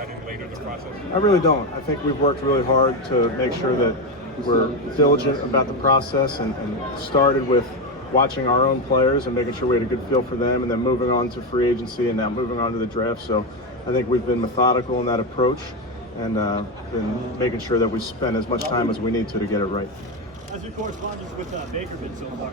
got in later in the process? I really don't. I think we've worked really hard to make sure that we're diligent about the process and started with watching our own players and making sure we had a good feel for them, and then moving on to free agency and now moving on to the draft. So I think we've been methodical in that approach and been making sure that we spend as much time as we need to get it right. How's your correspondence with Baker been so far?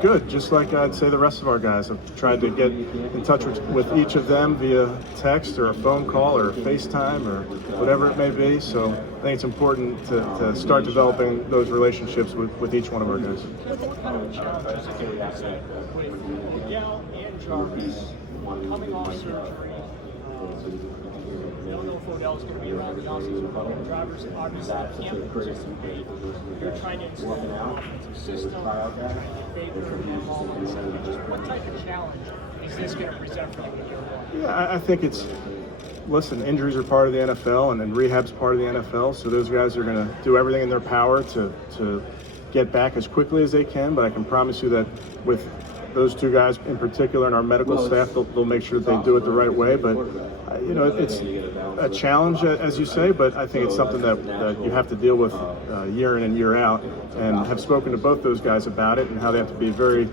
Good, just like I'd say the rest of our guys. I've tried to get in touch with each of them via text or a phone call or FaceTime or whatever it may be. So I think it's important to start developing those relationships with each one of our guys. Miguel and Jarvis coming off surgery. I don't know if Odell's going to be around the offseason, but drivers obviously can't participate. You're trying to install an offensive system, trying to get Baker and all on Sunday. Just what type of challenge is this going to present for you in year one? Yeah, I think listen, injuries are part of the NFL, and then rehab's part of the NFL, so those guys are going to do everything in their power to get back as quickly as they can, but I can promise you that with those two guys in particular and our medical staff, they'll make sure that they do it the right way. But it's a challenge, as you say, but I think it's something that you have to deal with year in and year out, and have spoken to both those guys about it and how they have to be very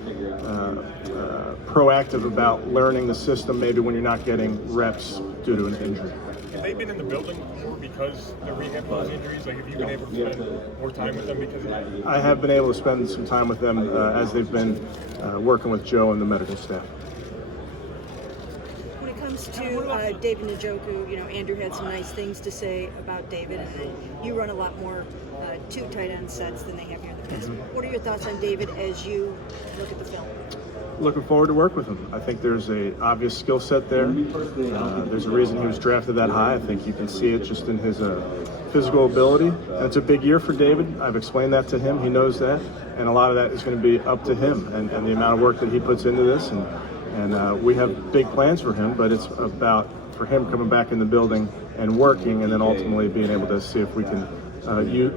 proactive about learning the system maybe when you're not getting reps due to an injury. Have they been in the building more because the rehab those injuries? Like, have you been able to spend more time with them because of that? I have been able to spend some time with them as they've been working with Joe and the medical staff. When it comes to David Njoku, Andrew had some nice things to say about David, and you run a lot more two tight end sets than they have here in the Pits. What are your thoughts on David as you look at the film? Looking forward to work with him. I think there's a obvious skill set there. There's a reason he was drafted that high. I think you can see it just in his physical ability. And it's a big year for David. I've explained that to him. He knows that. And a lot of that is going to be up to him and the amount of work that he puts into this. And we have big plans for him, but it's about for him coming back in the building and working, and then ultimately being able to see if we can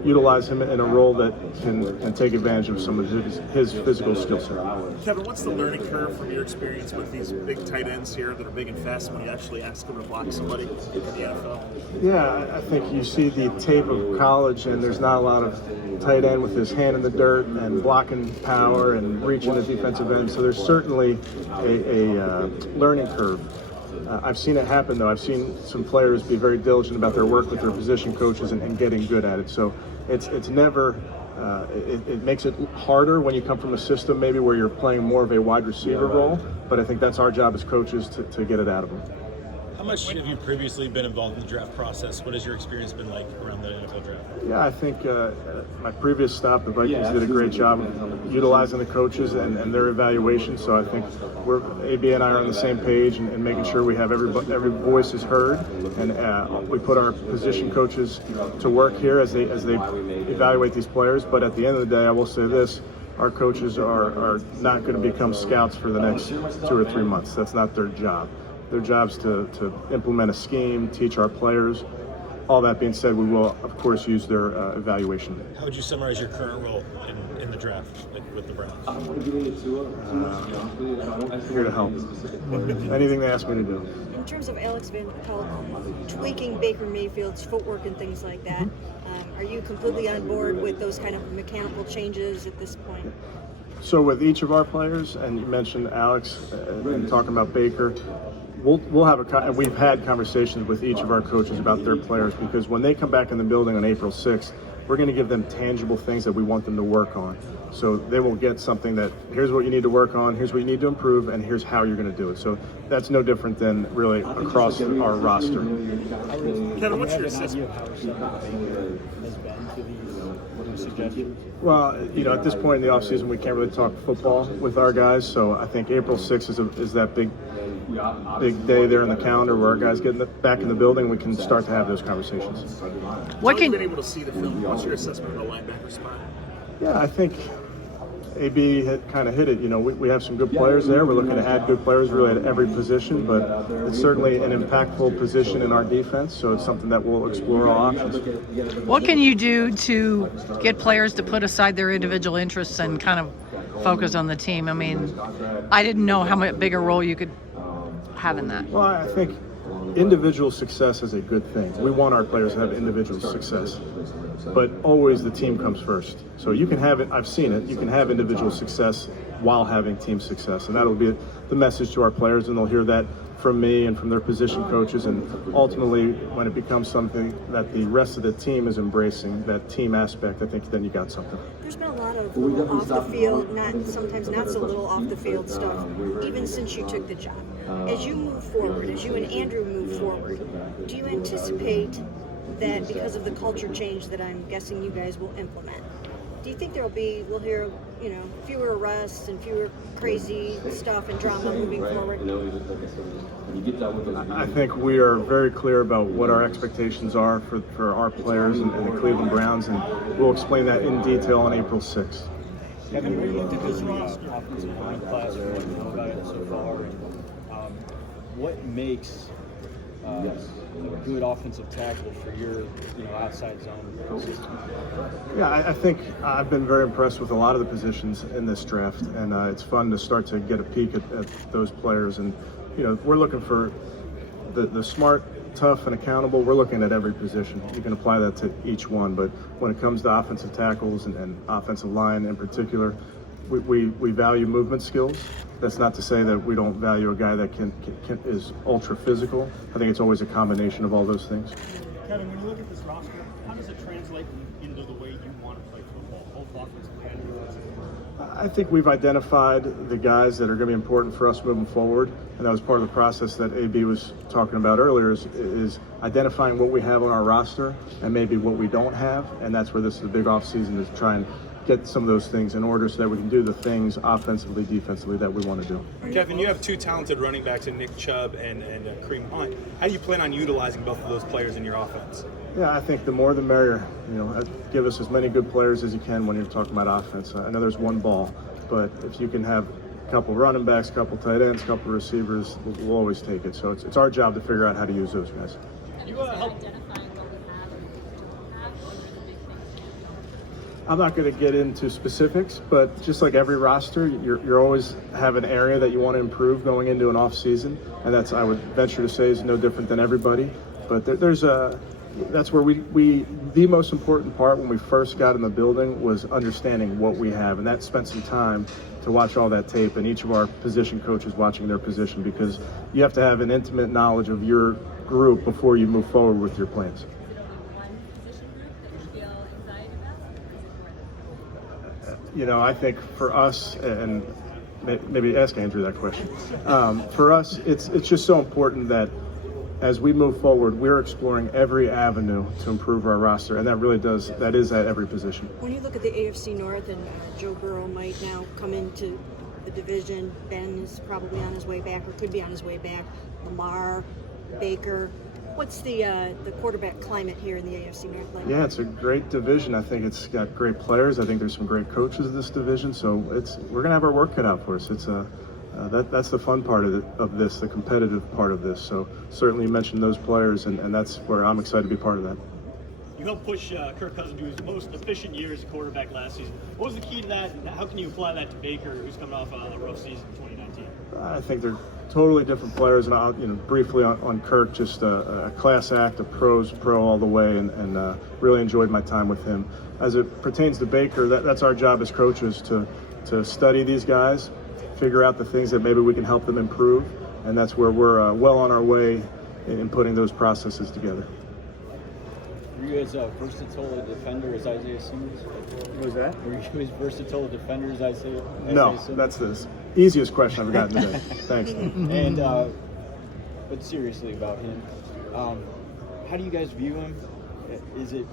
utilize him in a role that can take advantage of some of his physical skill set. Kevin, what's the learning curve from your experience with these big tight ends here that are big and fast when you actually ask them to block somebody in the NFL? Yeah, I think you see the tape of college, and there's not a lot of tight end with his hand in the dirt and blocking power and reaching the defensive end. So there's certainly a learning curve. I've seen it happen, though. I've seen some players be very diligent about their work with their position coaches and getting good at it. So it's never, it makes it harder when you come from a system maybe where you're playing more of a wide receiver role, but I think that's our job as coaches to get it out of them. How much have you previously been involved in the draft process? What has your experience been like around the NFL draft? Yeah, I think my previous stop, the Vikings did a great job of utilizing the coaches and their evaluation. So I think AB and I are on the same page and making sure we have every voice is heard, and we put our position coaches to work here as they evaluate these players. But at the end of the day, I will say this: our coaches are not going to become scouts for the next 2 or 3 months. That's not their job. Their job's to implement a scheme, teach our players. All that being said, we will, of course, use their evaluation. How would you summarize your current role in the draft, like with the Browns? Here to help. Anything they ask me to do. In terms of Alex Van Pelt tweaking Baker Mayfield's footwork and things like that, are you completely on board with those kind of mechanical changes at this point? So with each of our players, and you mentioned Alex and talking about Baker, we'll have we've had conversations with each of our coaches about their players, because when they come back in the building on April 6th, we're going to give them tangible things that we want them to work on. So they will get something that, here's what you need to work on, here's what you need to improve, and here's how you're going to do it. So that's no different than really across our roster. Kevin, what's your assessment? Well, at this point in the offseason, we can't really talk football with our guys, so I think April 6th is that big day there in the calendar where our guys get back in the building. We can start to have those conversations. What can you been able to see the film? What's your assessment of the linebacker spot? Yeah, I think AB had kind of hit it. We have some good players there. We're looking to add good players really at every position, but it's certainly an impactful position in our defense, so it's something that we'll explore all options. What can you do to get players to put aside their individual interests and kind of focus on the team? I mean, I didn't know how much big a role you could have in that. Well, I think individual success is a good thing. We want our players to have individual success, but always the team comes first. So you can have it, I've seen it, you can have individual success while having team success. And that'll be the message to our players, and they'll hear that from me and from their position coaches. And ultimately, when it becomes something that the rest of the team is embracing, that team aspect, I think then you got something. There's been a lot of little off the field, sometimes not so little off the field stuff, even since you took the job. As you move forward, as you and Andrew move forward, do you anticipate that because of the culture change that I'm guessing you guys will implement, do you think we'll hear, fewer arrests and fewer crazy stuff and drama moving forward? I think we are very clear about what our expectations are for our players and the Cleveland Browns, and we'll explain that in detail on April 6th. Kevin, when you look at this offensive line class, what you know about it so far, and what makes a good offensive tackle for your outside zone system? Yeah, I think I've been very impressed with a lot of the positions in this draft, and it's fun to start to get a peek at those players. And we're looking for the smart, tough, and accountable. We're looking at every position. You can apply that to each one, but when it comes to offensive tackles and offensive line in particular, we value movement skills. That's not to say that we don't value a guy that is ultra physical. I think it's always a combination of all those things. Kevin, when you look at this roster, how does it translate into the way you want to play football, both offensive and defensive? I think we've identified the guys that are going to be important for us moving forward, and that was part of the process that AB was talking about earlier, is identifying what we have on our roster and maybe what we don't have, and that's where this is a big offseason, to try and get some of those things in order so that we can do the things offensively, defensively that we want to do. Kevin, you have two talented running backs in Nick Chubb and Kareem Hunt. How do you plan on utilizing both of those players in your offense? Yeah, I think the more the merrier. Give us as many good players as you can when you're talking about offense. I know there's one ball, but if you can have a couple running backs, a couple tight ends, a couple receivers, we'll always take it. So it's our job to figure out how to use those guys. You help. I'm not going to get into specifics, but just like every roster, you're always have an area that you want to improve going into an off season, and that's, I would venture to say, is no different than everybody. But that's where the most important part when we first got in the building was understanding what we have, and that spent some time to watch all that tape and each of our position coaches watching their position, because you have to have an intimate knowledge of your group before you move forward with your plans. I think for us, and maybe ask Andrew that question. For us, it's just so important that as we move forward, we're exploring every avenue to improve our roster, and that is at every position. When you look at the AFC North, and Joe Burrow might now come into the division, Ben is probably on his way back, or could be on his way back, Lamar, Baker. What's the quarterback climate here in the AFC North like? Yeah, it's a great division. I think it's got great players. I think there's some great coaches in this division. So we're gonna have our work cut out for us. It's that's the fun part of this, the competitive part of this. So certainly you mentioned those players, and that's where I'm excited to be part of that. You helped push Kirk Cousins to his most efficient year as a quarterback last season. What was the key to that? How can you apply that to Baker, who's coming off a rough season in 2019? I think they're totally different players, and I'll, briefly on Kirk, just a class act, a pro all the way, and really enjoyed my time with him. As it pertains to Baker, that's our job as coaches to study these guys, figure out the things that maybe we can help them improve, and that's where we're well on our way in putting those processes together. Were you as versatile a defender as Isaiah Simmons? What was that? Were you as versatile a defender as Isaiah No, Simmons? that's the easiest question I've gotten today. Thanks. And but seriously about him, how do you guys view him? Is it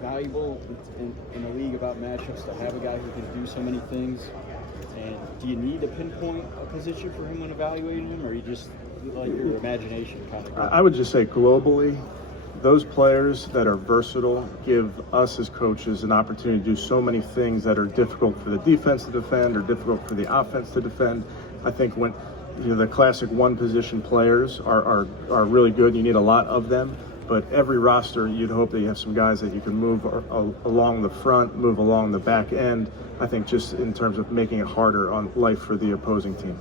valuable in a league about matchups to have a guy who can do so many things? And do you need to pinpoint a position for him when evaluating him, or you just like your imagination kind of? I would just say globally, those players that are versatile give us as coaches an opportunity to do so many things that are difficult for the defense to defend or difficult for the offense to defend. I think when the classic one position players are really good, you need a lot of them. But every roster, you'd hope that you have some guys that you can move along the front, move along the back end. I think just in terms of making it harder on life for the opposing team.